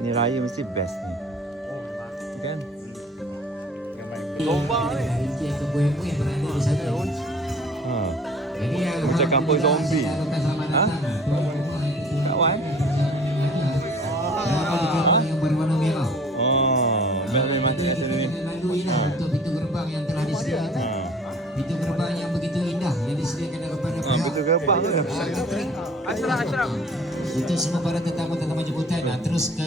ni raya mesti best ni. Kan? Lomba ni. Ibu yang berada di sana. Ha. Jadi Macam kampung zombie. Ha? Kawan? yang berwarna merah. Oh, merah mati kat sini. Lalui dah untuk pintu gerbang yang telah disediakan. Ha. Pintu gerbang yang begitu indah yang disediakan kepada Ha, betul gerbang tu dah besar. Ashraf. untuk semua para tetamu-tetamu jemputan terus ke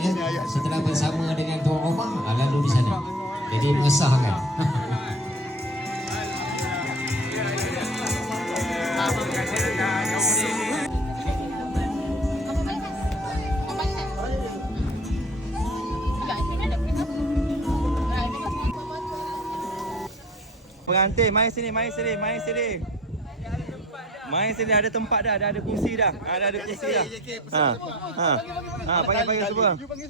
ya setelah bersama dengan tuan rumah lalu di sana. Jadi mengesahkan. Pengantin, mai sini. Mai sini, ada tempat dah, dah ada kursi dah. Dah ada kursi dah. Panggil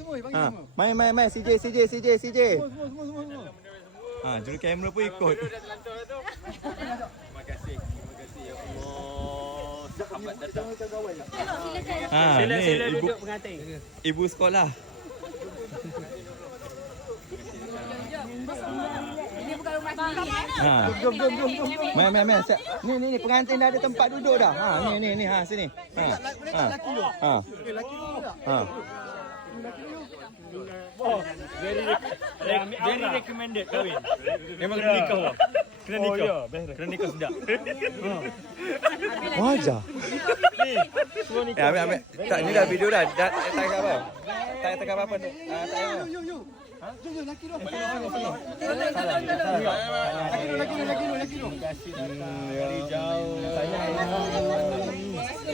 semua. Mai, CJ. Juru kamera pun ikut. Terima kasih ya Allah. Sahabat datang. Ni ibu, Duduk pengantin. ibu sekolah. Ini bukan rumah sendiri. Jom. Mai. Ni pengantin dah ada tempat duduk dah. Ni sini. Very recommended kahwin. Memang kena nikah lah. Kena nikah. Kena nikah sedap. Wajar. Semua nikah. Ambil. Tak, ni dah video dah. Tak kata apa. Tak kata apa-apa. Tak apa. Laki dulu. Dari jauh.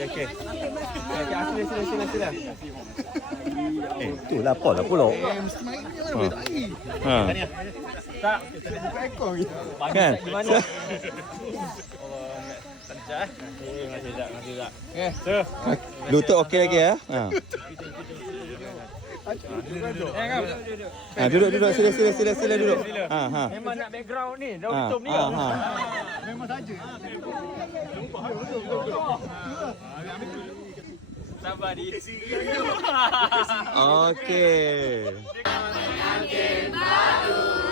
Okey. Sila. Tu lapor lah pula. Tak. Kan? Gimana? Masih tak. Lutut okey lagi ya? Duduk. Sila duduk. Memang nak background ni. Daun hitam ni. Memang saja. Sabar di sini. Okey. Pengantin baru.